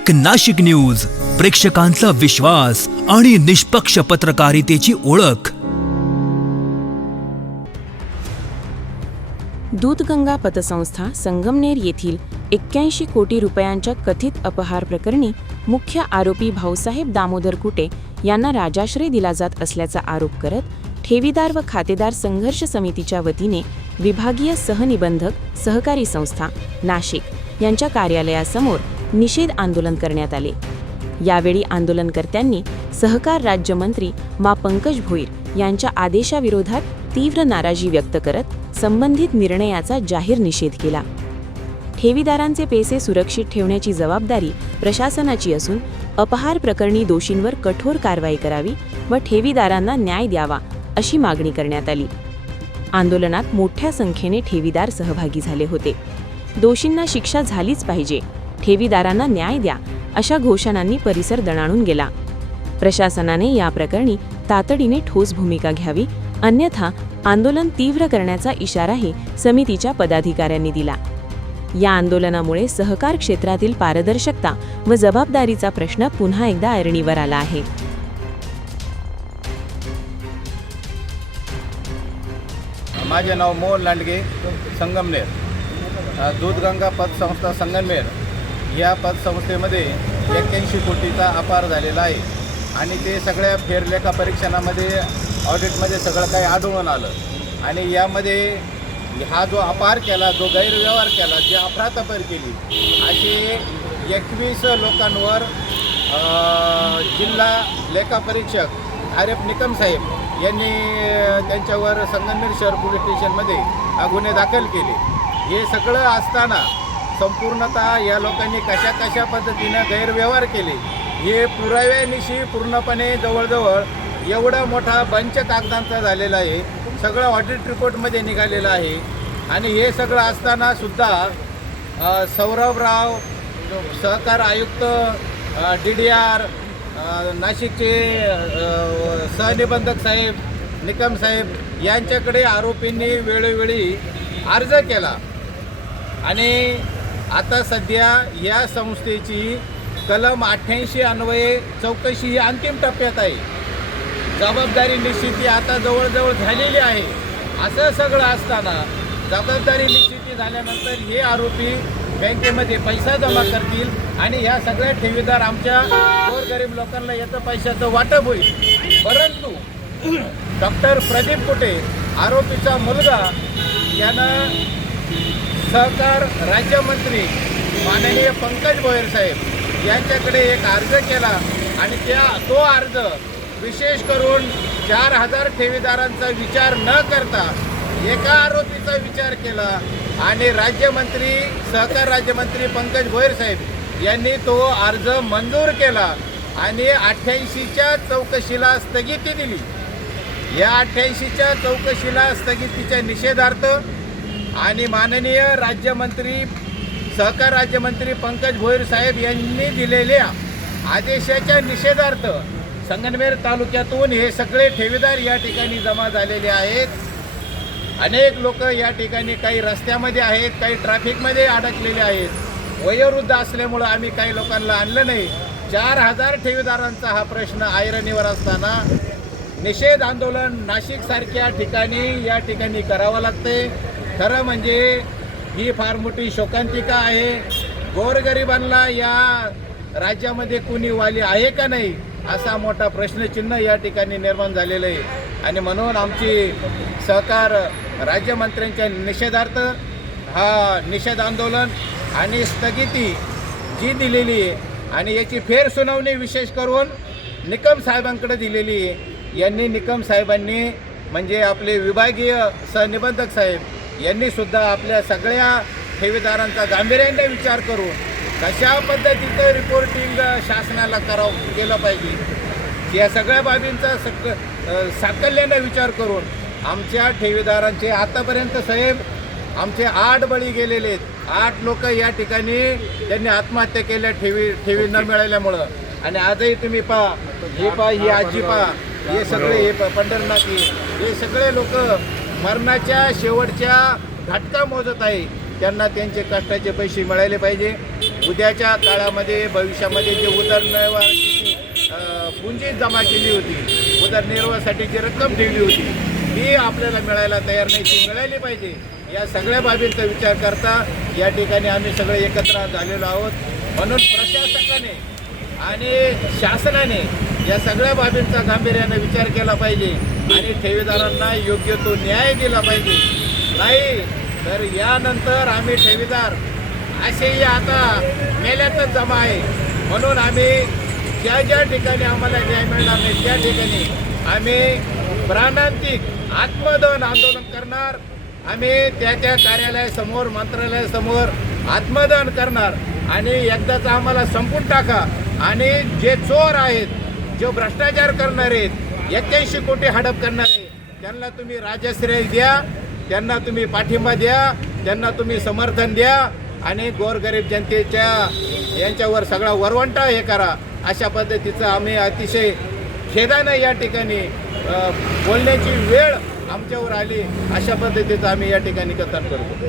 एक नाशिक न्यूज, प्रेक्षकांचा विश्वास आणि निष्पक्ष पत्रकारितेची ओळख. दूधगंगा पतसंस्था संगमनेर येथील 81 कोटी रुपयांच्या कथित अपहार प्रकरणी मुख्य आरोपी भाऊसाहेब दामोदर कुटे यांना राजाश्रय दिला जात असल्याचा आरोप करत ठेवीदार व खातेदार संघर्ष समितीच्या वतीने विभागीय सहनिबंधक सहकारी संस्था नाशिक यांच्या कार्यालयासमोर निषेध आंदोलन करण्यात आले. यावेळी आंदोलनकर्त्यांनी सहकार राज्यमंत्री मा पंकज भोईर यांच्या आदेशाविरोधात तीव्र नाराजी व्यक्त करत संबंधित निर्णयाचा जाहीर निषेध केला. ठेवीदारांचे पैसे सुरक्षित ठेवण्याची जबाबदारी प्रशासनाची असून अपहार प्रकरणी दोषींवर कठोर कारवाई करावी व ठेवीदारांना न्याय द्यावा अशी मागणी करण्यात आली. आंदोलनात मोठ्या संख्येने ठेवीदार सहभागी झाले होते. दोषींना शिक्षा झालीच पाहिजे, ठेवीदारांना न्याय द्या अशा घोषणांनी परिसर दणाणून गेला. प्रशासनाने या प्रकरणी तातडीने ठोस भूमिका घ्यावी, अन्यथा आंदोलन तीव्र करण्याचा इशाराही समितीच्या पदाधिकाऱ्यांनी दिला. या आंदोलनामुळे सहकार क्षेत्रातील पारदर्शकता व जबाबदारीचा प्रश्न पुन्हा एकदा ऐरणीवर आला आहे. माझे नाव मोहन लांडगे, संगमनेर. दूधगंगा पतसंस्था संगमनेर या पतसंस्थेमध्ये 81 कोटीचा अपहार झालेला आहे आणि ते सगळ्या फेरलेखा परीक्षणामध्ये ऑडिटमध्ये सगळं काही आढळून आलं. आणि यामध्ये हा जो अपहार केला, जो गैरव्यवहार केला, जी अफरातफर केली, असे 21 लोकांवर जिल्हा लेखापरीक्षक RF निकम साहेब यांनी त्यांच्यावर संगमनेर शहर पोलीस स्टेशनमध्ये गुन्हे दाखल केले. हे सगळं असताना संपूर्णतः या लोकांनी कशा पद्धतीनं गैरव्यवहार केले हे पुराव्यानिशी पूर्णपणे जवळजवळ एवढा मोठा बंच कागदांचा झालेला आहे. सगळं ऑडिट रिपोर्टमध्ये निघालेलं आहे. आणि हे सगळं असताना सुद्धा सौरभराव, सहकार आयुक्त, DDR, नाशिकचे सहनिबंधक साहेब, निकम साहेब यांच्याकडे आरोपींनी वेळोवेळी अर्ज केला. आणि आता सध्या या संस्थेची कलम 88 अन्वये चौकशी ही अंतिम टप्प्यात आहे. जबाबदारी निश्चिती आता जवळजवळ झालेली आहे. असं सगळं असताना जबाबदारी निश्चिती झाल्यानंतर हे आरोपी बँकेमध्ये पैसा जमा करतील आणि ह्या सगळ्या ठेवीदार आमच्या गोरगरीब लोकांना याचं पैशाचं वाटप होईल. परंतु डॉक्टर प्रदीप कुटे आरोपीचा मुलगा यानं सहकार राज्यमंत्री माननीय पंकज भोईर साहेब यांच्याकडे एक अर्ज केला आणि तो अर्ज विशेष करून 4000 ठेवीदारांचा विचार न करता एका आरोपीचा विचार केला आणि सहकार राज्यमंत्री पंकज भोईर साहेब यांनी तो अर्ज मंजूर केला आणि 88च्या चौकशीला स्थगिती दिली. या 88च्या चौकशीला स्थगितीच्या निषेधार्थ आणि माननीय सहकार राज्यमंत्री पंकज भोईर साहेब यांनी दिलेल्या आदेशाच्या निषेधार्थ संगमनेर तालुक्यातून हे सगळे ठेवीदार या ठिकाणी जमा झालेले आहेत. अनेक लोक या ठिकाणी काही रस्त्यामध्ये आहेत, काही ट्रॅफिकमध्ये अडकलेले आहेत. वयोवृद्ध असल्यामुळं आम्ही काही लोकांना आणलं नाही. 4000 ठेवीदारांचा हा प्रश्न ऐरणीवर असताना निषेध आंदोलन नाशिकसारख्या या ठिकाणी करावं लागते. खरं म्हणजे ही फार मोठी शोकांतिका आहे. गोरगरिबांना या राज्यामध्ये कुणी वाली आहे का नाही असा मोठा प्रश्नचिन्ह या ठिकाणी निर्माण झालेलं आहे. आणि म्हणून आमची सहकार राज्यमंत्र्यांच्या निषेधार्थ हा निषेध आंदोलन आणि स्थगिती जी दिलेली आहे आणि याची फेरसुनावणी विशेष करून निकम साहेबांकडे दिलेली आहे. निकम साहेबांनी म्हणजे आपले विभागीय सहनिबंधक साहेब यांनी सुद्धा आपल्या सगळ्या ठेवीदारांचा गांभीर्याने विचार करून कशा पद्धतीचं रिपोर्टिंग शासनाला केलं पाहिजे या सगळ्या बाबींचा साकल्याने विचार करून आमच्या ठेवीदारांचे आतापर्यंत साहेब आमचे 8 बळी गेलेले आहेत. 8 लोक या ठिकाणी त्यांनी आत्महत्या केल्या ठेवी न मिळाल्यामुळं. आणि आजही तुम्ही ही आजी हे सगळे हे पंढरनाथी हे सगळे लोक मरणाच्या शेवटच्या घटका मोजत आहे. त्यांना त्यांचे कष्टाचे पैसे मिळाले पाहिजे. उद्याच्या काळामध्ये भविष्यामध्ये जे उदरनिर्वाहाची पुंजी जमा केली होती, उदरनिर्वाहासाठी जी रक्कम ठेवली होती ती आपल्याला मिळायला तयार नाही, ती मिळाली पाहिजे. या सगळ्या बाबींचा विचार करता या ठिकाणी आम्ही सगळे एकत्र झालेलो आहोत. म्हणून प्रशासकाने आणि शासनाने या सगळ्या बाबींचा गांभीर्याने विचार केला पाहिजे आणि ठेवीदारांना योग्य तो न्याय दिला पाहिजे. नाही तर यानंतर आम्ही ठेवीदार असेही आता मेल्यातच जमा आहे. म्हणून आम्ही ज्या ज्या ठिकाणी आम्हाला न्याय मिळणार नाही त्या ठिकाणी आम्ही प्राणांतिक आत्मदहन आंदोलन करणार. आम्ही त्या कार्यालयासमोर मंत्रालयासमोर आत्मदहन करणार आणि एकदाच आम्हाला संपून टाका. आणि जे चोर आहेत, जे भ्रष्टाचार करणारे आहेत, 81 कोटी हडप करणारे, त्यांना तुम्ही राजश्रय द्या, त्यांना तुम्ही पाठिंबा द्या, त्यांना तुम्ही समर्थन द्या आणि गोरगरीब जनतेच्या यांच्यावर सगळा वरवंटा हे करा. अशा पद्धतीचं आम्ही अतिशय खेदानं या ठिकाणी बोलण्याची वेळ आमच्यावर आली. अशा पद्धतीचं आम्ही या ठिकाणी कथन करतो.